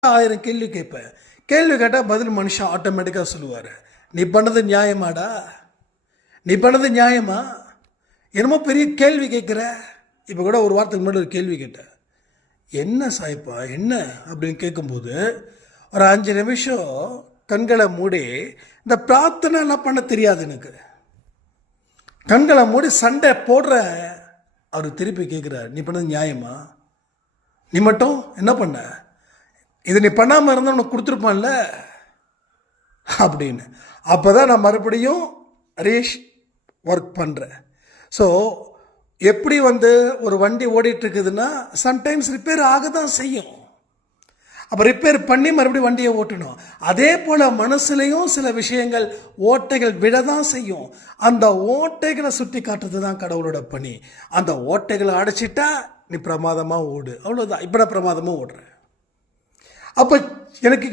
ஆயிரம் கேள்வி கேட்பேன். கேள்வி கேட்டால் பதில் மனுஷன் ஆட்டோமேட்டிக்காக சொல்லுவார். நீ பண்ணது நியாயமாடா? நீ பண்ணது நியாயமா? என்னமோ பெரிய கேள்வி கேட்குற? இப்போ கூட ஒரு வாரத்துக்கு முன்னாடி ஒரு கேள்வி கேட்டேன். என்ன சாய்ப்பா? என்ன? அப்படின்னு கேட்கும்போது ஒரு அஞ்சு நிமிஷம் கண்களை மூடி இந்த பிரார்த்தனைலாம் பண்ண தெரியாது எனக்கு. கண்களை மூடி சண்டை போடுற. அவர் திருப்பி கேட்குறாரு நீ பண்ணது நியாயமா? நீ மட்டும் என்ன பண்ண? இது நீ பண்ணாமல் இருந்தால் உனக்கு கொடுத்துருப்பான்ல அப்படின்னு. அப்போ தான் நான் மறுபடியும் ரீஷ் ஒர்க் பண்ணுறேன் ஸோ எப்படி வந்து ஒரு வண்டி ஓடிட்டுருக்குதுன்னா சம்டைம்ஸ் ரிப்பேர் ஆக தான் செய்யும். அப்போ ரிப்பேர் பண்ணி மறுபடியும் வண்டியை ஓட்டணும். அதே போல் மனசுலையும் சில விஷயங்கள் ஓட்டைகள் விட தான் செய்யும். அந்த ஓட்டைகளை சுட்டி காட்டுறது தான் கடவுளோட பணி. அந்த ஓட்டைகளை அடைச்சிட்டா நீ பிரமாதமாக ஓடு. அவ்வளோதான் இப்போ நான் பிரமாதமாக ஓடுறேன். அப்போ எனக்கு